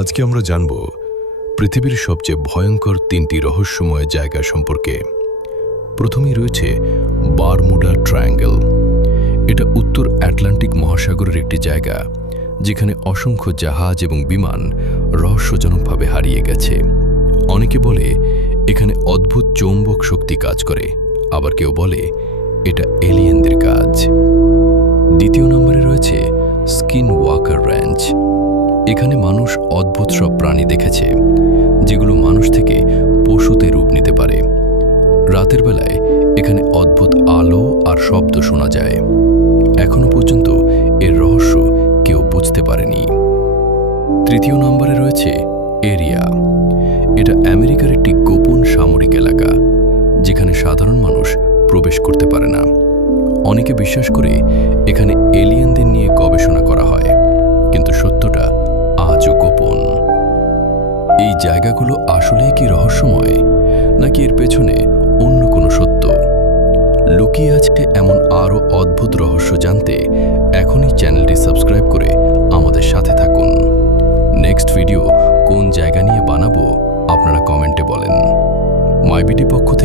আজকে আমরা জানব পৃথিবীর সবচেয়ে ভয়ঙ্কর 3টি রহস্যময় জায়গা সম্পর্কে। প্রথমেই রয়েছে বারমুডা ট্রায়াঙ্গেল। এটা উত্তর আটলান্টিক মহাসাগরের একটি জায়গা যেখানে অসংখ্য জাহাজ এবং বিমান রহস্যজনকভাবে হারিয়ে গেছে। অনেকে বলে এখানে অদ্ভুত চৌম্বক শক্তি কাজ করে, আবার কেউ বলে এটা এলিয়েনদের কাজ। দ্বিতীয় নম্বরে রয়েছে স্কিন ওয়াকার র্যাঞ্চ। এখানে মানুষ অদ্ভুত সব প্রাণী দেখেছে যেগুলো মানুষ থেকে পশুতে রূপ নিতে পারে। রাতের বেলায় এখানে অদ্ভুত আলো আর শব্দ শোনা যায়। এখনো পর্যন্ত এর রহস্য কেউ বুঝতে পারেনি। তৃতীয় নম্বরে রয়েছে এরিয়া। এটা আমেরিকার একটি গোপন সামরিক এলাকা যেখানে সাধারণ মানুষ প্রবেশ করতে পারে না। অনেকে বিশ্বাস করে এখানে এলিয়েনদের নিয়ে গবেষণা করা হয়, কিন্তু সত্যটা আজও গোপন। এই জায়গাগুলো আসলেই কি রহস্যময়, নাকি এর পেছনে অন্য কোনো সত্য লুকিয়ে আছে? এমন আরও অদ্ভুত রহস্য জানতে এখনই চ্যানেলটি সাবস্ক্রাইব করে আমাদের সাথে থাকুন। নেক্সট ভিডিও কোন জায়গা নিয়ে বানাবো আপনারা কমেন্টে বলেন। মাইবিডি পক্ষ থেকে